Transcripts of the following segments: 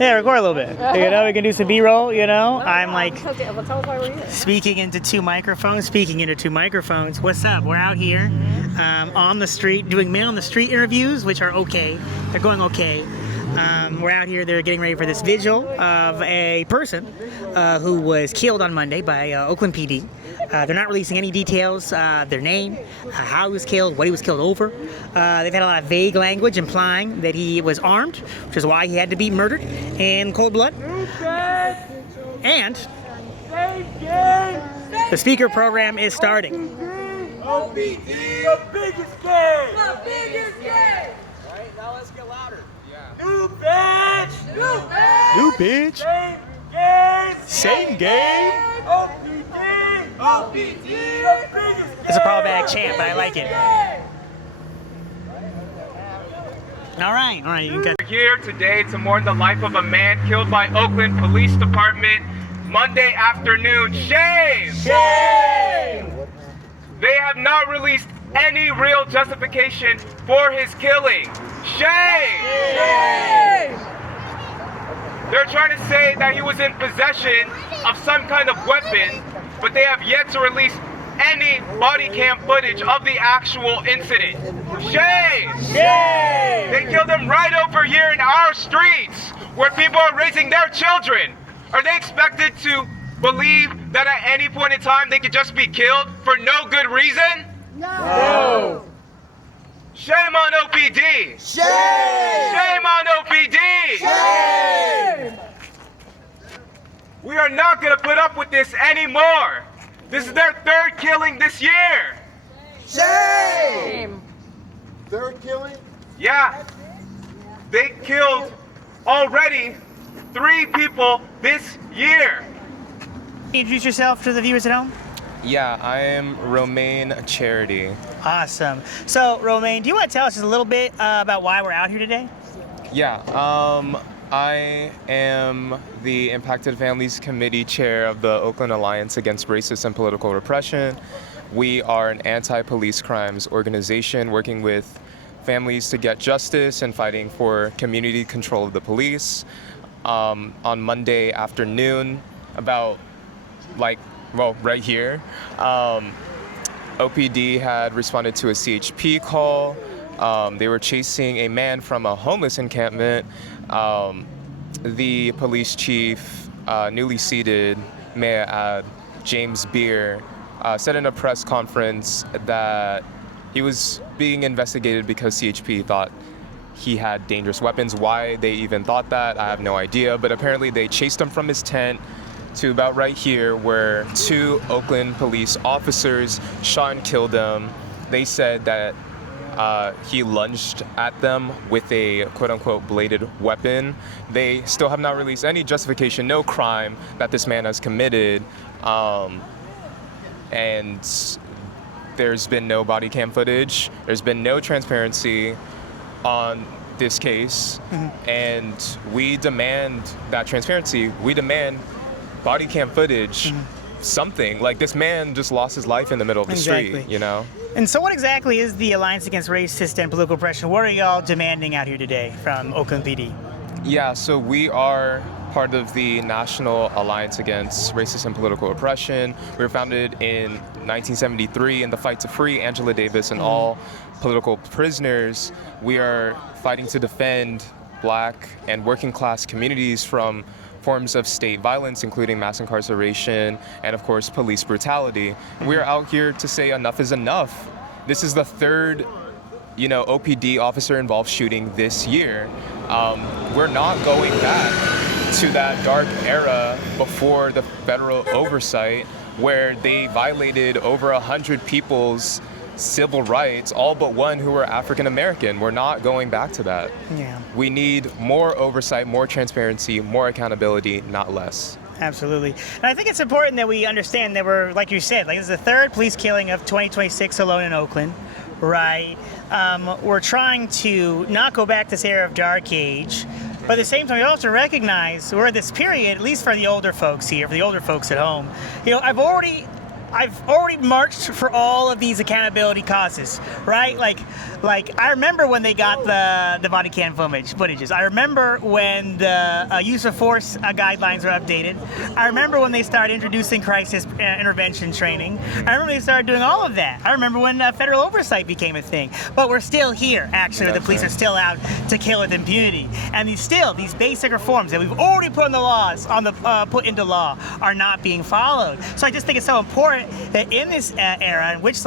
Yeah, record a little bit. You know, we can do some B-roll, you know. I'm like speaking into two microphones. What's up? We're out here on the street doing man on the street interviews, which are okay. They're going okay. We're out here, they're getting ready for this vigil of a person who was killed on Monday by Oakland PD. They're not releasing any details, their name, how he was killed, what he was killed over. They've had a lot of vague language implying that he was armed, which is why he had to be murdered in cold blood. And the speaker program is starting. OPD, the biggest game! The biggest game! Right, now let's get louder. Yeah. New bitch! New bitch! New bitch! Same game! Same game! OPD! OPD! The biggest It's a problematic chant, but I like it. All right, you can cut. We're here today to mourn the life of a man killed by Oakland Police Department Monday afternoon. Shame! Shame! They have not released any real justification for his killing. Shame! Shame! They're trying to say that he was in possession of some kind of weapon, but they have yet to release any body cam footage of the actual incident. Shame! Shame! They killed him right over here in our streets where people are raising their children. Are they expected to believe that at any point in time they could just be killed for no good reason? No! Shame on OPD! Shame! Shame on OPD! Shame! We are not going to put up with this anymore. This is their third killing this year. Shame! Third killing? Yeah. They killed already 3 people this year. Introduce yourself to the viewers at home. Yeah, I am Romaine Charity. Awesome. So, Romaine, do you want to tell us just a little bit about why we're out here today? Yeah, I am the Impacted Families Committee Chair of the Oakland Alliance Against Racist and Political Repression. We are an anti-police crimes organization working with families to get justice and fighting for community control of the police. On Monday afternoon, about right here, OPD had responded to a CHP call. They were chasing a man from a homeless encampment. The police chief, newly seated, may I add, James Beer, said in a press conference that he was being investigated because CHP thought he had dangerous weapons. Why they even thought that, I have no idea. But apparently they chased him from his tent to about right here where 2 Oakland police officers shot and killed him. They said that he lunged at them with a quote-unquote bladed weapon. They still have not released any justification, no crime that this man has committed. And there's been no body cam footage. There's been no transparency on this case. And we demand that transparency. We demand body cam footage, something. Like, this man just lost his life in the middle of the street, you know? And so what exactly is the Alliance Against Racist and Political Repression? What are y'all demanding out here today from Oakland PD? Yeah, so we are part of the National Alliance Against Racist and Political Repression. We were founded in 1973 in the fight to free Angela Davis and all political prisoners. We are fighting to defend Black and working class communities from forms of state violence, including mass incarceration and, of course, police brutality. We are out here to say enough is enough. This is the third, OPD officer-involved shooting this year. We're not going back to that dark era before the federal oversight where they violated over 100 people's civil rights, all but one who were African American. We're not going back to that. Yeah. We need more oversight, more transparency, more accountability, not less. Absolutely. And I think it's important that we understand that we're, like you said, this is the third police killing of 2026 alone in Oakland, right? We're trying to not go back to this era of dark age, but at the same time, we also recognize we're at this period, at least for the older folks here, for the older folks at home. I've already I've already marched for all of these accountability causes, right? Like I remember when they got the body cam footages. I remember when the use of force guidelines were updated. I remember when they started introducing crisis intervention training. I remember they started doing all of that. I remember when federal oversight became a thing. But we're still here, actually. The police are still out to kill with impunity. And these basic reforms that we've already put put into law are not being followed. So I just think it's so important that in this era in which,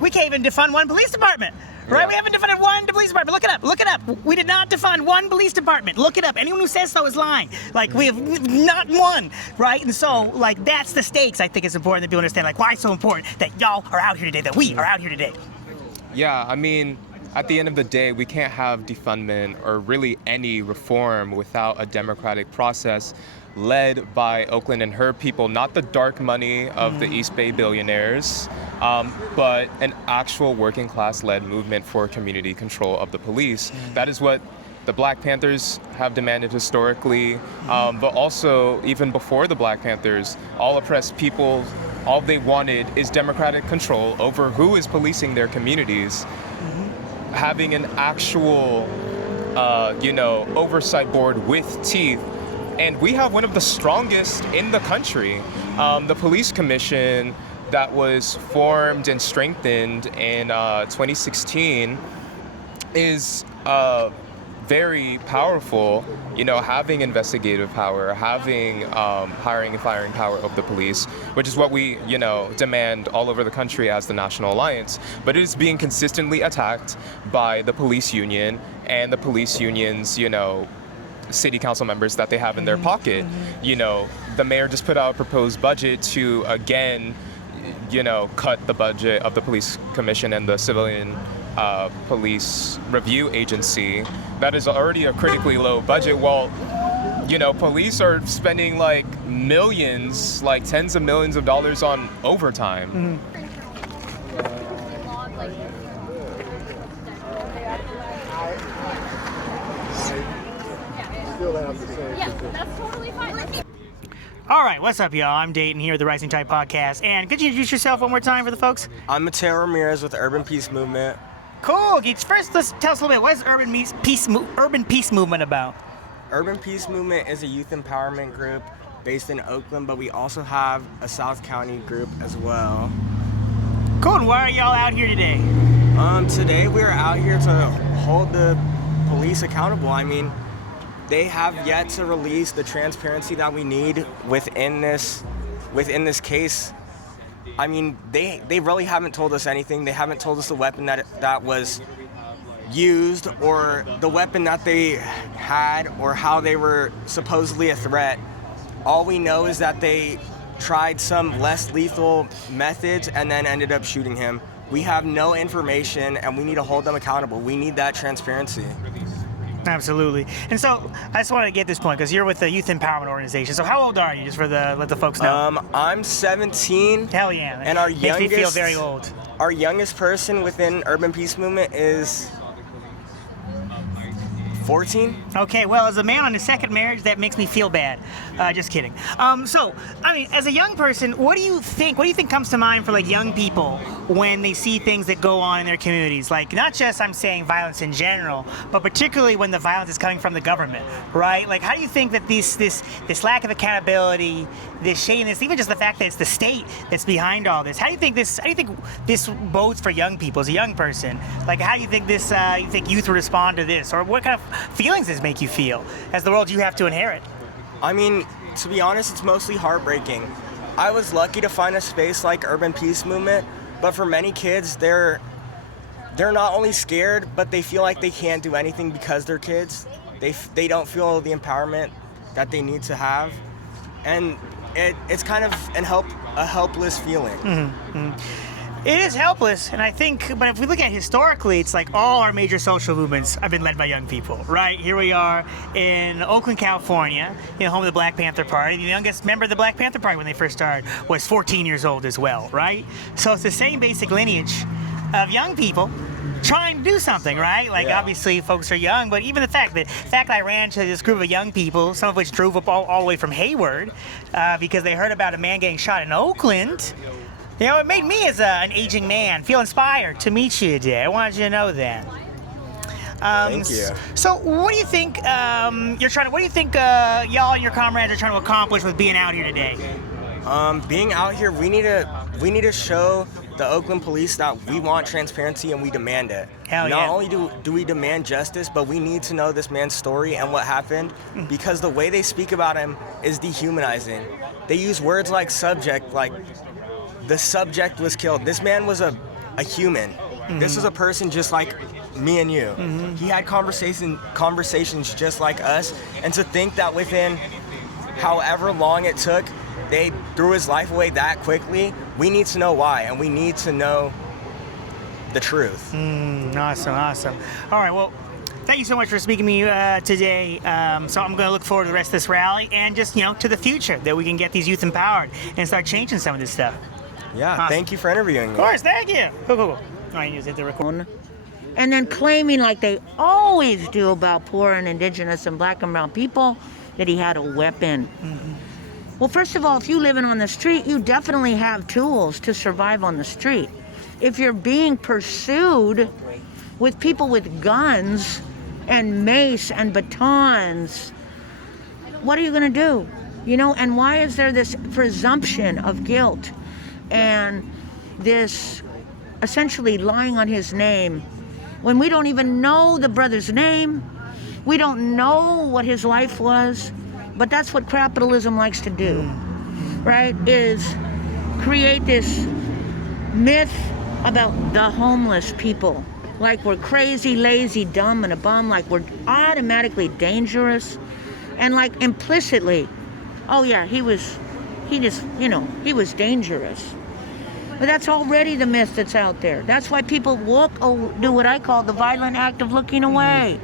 we can't even defund one police department. Right? Yeah. We haven't defunded one police department. Look it up. We did not defund one police department. Look it up. Anyone who says so is lying. We have not one, right? And so, that's the stakes. I think it's important that people understand, why it's so important that y'all are out here today, that we are out here today. Yeah, I mean, at the end of the day, we can't have defundment or really any reform without a democratic process led by Oakland and her people, not the dark money of the East Bay billionaires, but an actual working class led movement for community control of the police. That is what the Black Panthers have demanded historically, but also even before the Black Panthers, all oppressed people, all they wanted is democratic control over who is policing their communities, having an actual, oversight board with teeth. And we have one of the strongest in the country. The police commission that was formed and strengthened in 2016 is very powerful, having investigative power, having hiring and firing power of the police, which is what we, demand all over the country as the National Alliance. But it is being consistently attacked by the police union and the police union's, city council members that they have in their pocket. The mayor just put out a proposed budget to again, cut the budget of the police commission and the civilian police review agency. That is already a critically low budget. Well, police are spending millions, tens of millions of dollars on overtime. That's totally fine. All right, what's up, y'all? I'm Dayton here with the Rising Tide Podcast. And could you introduce yourself one more time for the folks? I'm Mateo Ramirez with the Urban Peace Movement. Cool. First, let's tell us a little bit. What is Urban Peace Movement about? Urban Peace Movement is a youth empowerment group based in Oakland, but we also have a South County group as well. Cool. And why are y'all out here today? Today we're out here to hold the police accountable. I mean, they have yet to release the transparency that we need within this case. I mean, they really haven't told us anything. They haven't told us the weapon that was used, or the weapon that they had, or how they were supposedly a threat. All we know is that they tried some less lethal methods and then ended up shooting him. We have no information, and we need to hold them accountable. We need that transparency. Absolutely. And so I just wanted to get this point because you're with the Youth Empowerment Organization. So how old are you, just for let the folks know? I'm 17. Hell yeah. And our makes youngest, me feel very old. Our youngest person within Urban Peace Movement is 14. Okay, well, as a man on his second marriage, that makes me feel bad. Just kidding. So, I mean, as a young person, what do you think comes to mind for young people when they see things that go on in their communities? Not just, I'm saying, violence in general, but particularly when the violence is coming from the government, right? How do you think that this lack of accountability, this shadiness, even just the fact that it's the state that's behind all this, how do you think this bodes for young people as a young person? How do you think you think youth will respond to this, or what kind of feelings does this make you feel as the world you have to inherit? I mean, to be honest, it's mostly heartbreaking. I was lucky to find a space like Urban Peace Movement, but for many kids, they're not only scared, but they feel like they can't do anything because they're kids. They don't feel the empowerment that they need to have, and it's kind of a helpless feeling. Mm-hmm. It is helpless, and I think, but if we look at it historically, it's all our major social movements have been led by young people, right? Here we are in Oakland, California, home of the Black Panther Party. The youngest member of the Black Panther Party when they first started was 14 years old as well, right? So it's the same basic lineage of young people trying to do something, right? Like obviously folks are young, but even the fact that I ran to this group of young people, some of which drove up all the way from Hayward because they heard about a man getting shot in Oakland. You know, it made me as an aging man feel inspired to meet you today. I wanted you to know that. Thank you. So, what do you think What do you think y'all and your comrades are trying to accomplish with being out here today? Being out here, we need to show the Oakland police that we want transparency and we demand it. Hell Not yeah. only do we demand justice, but we need to know this man's story and what happened, because the way they speak about him is dehumanizing. They use words like subject, like the subject was killed. This man was a human. This was a person just like me and you. He had conversations just like us, and to think that within however long it took, they threw his life away that quickly, we need to know why, and we need to know the truth. Awesome. All right, well, thank you so much for speaking to me today. So I'm going to look forward to the rest of this rally and just, to the future, that we can get these youth empowered and start changing some of this stuff. Yeah, Awesome. Thank you for interviewing me. Of course, thank you. Cool. All right, you just hit the record. And then claiming, like they always do about poor and indigenous and black and brown people, that he had a weapon. Well, first of all, if you living on the street, you definitely have tools to survive on the street. If you're being pursued with people with guns and mace and batons, what are you going to do? And why is there this presumption of guilt and this essentially lying on his name when we don't even know the brother's name? We don't know what his life was, but that's what capitalism likes to do, right? Is create this myth about the homeless people, like we're crazy, lazy, dumb, and a bum, like we're automatically dangerous, and like implicitly, oh yeah, he was dangerous. But that's already the myth that's out there. That's why people do what I call the violent act of looking away.